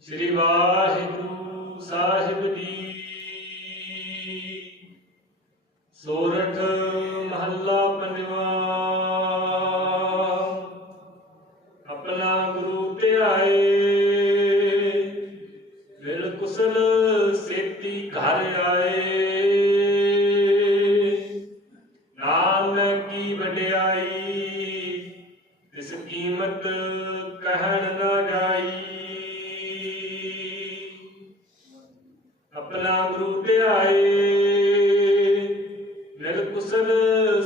ਸ੍ਰੀ ਵਾਹਿਗੁਰੂ ਸਾਹਿਬ ਜੀ। ਸੋਰਠ ਮਹੱਲਾ ਪੰਜਵਾਂ। ਆਪਣਾ ਗੁਰੂ ਧਿਆਏ। ਮਿਲ ਕੁਸਲ ਸੇਤੀ ਘਰ ਆਏ। ਨਾਮ ਕੀ ਵਡਿਆਈ, ਇਸ ਕੀਮਤ ਕਹਿਣ ਆਪਣਾ ਗੁਰੂ ਧਿਆਏ ਮਿਲ ਕੁਸਲ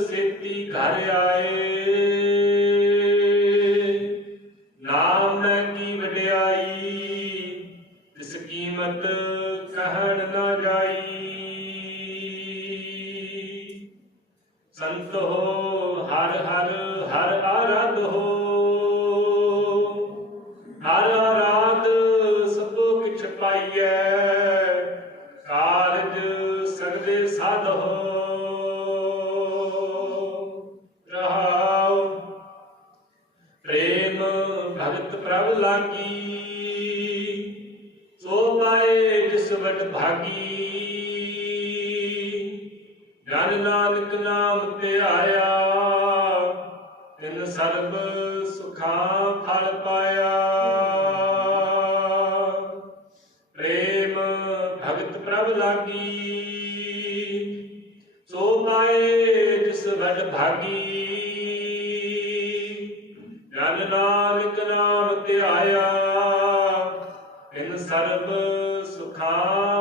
ਸੇਤੀ ਘਰ ਆਏ। ਨਾਮ ਨਾ ਕੀ ਵਡਿਆਈ ਇਸ ਕੀਮਤ ਕਹਿਣ ਨਾ ਜਾਈ। ਸੰਤ ਹੋ, ਹਰ ਹਰ ਹਰ ਆਰਾਧ ਹੋ। ਹਰ ਆਰਾਧ ਸਭ ਕਿਛ ਪਾਈਐ। ਸਗਦੇ ਸਾਧ। ਹੋ ਰਹਾਉ। ਪ੍ਰੇਮ ਭਗਤ ਪ੍ਰਭ ਲਾਗੀ। ਸੋ ਪਾਏ ਜਿਸ ਭਾਗੀ। ਜਨ ਨਾਨਕ ਨਾਮ ਤੇ ਆਇਆ। ਤਿਨ ਸਰਬ ਸੁਖਾਂ ਫਲ ਪਾਇਆ। ਪ੍ਰੇਮ ਭਗਤ ਪ੍ਰਭ ਲਾਗੀ। ਸੋ ਪਾਏ ਜਿਸ ਵਡ ਭਾਗੀ। ਜਨ ਨਾਨਕ ਨਾਮ ਧਿਆਇਆ ਤਿਨ ਸਰਬ ਸੁਖਾਂ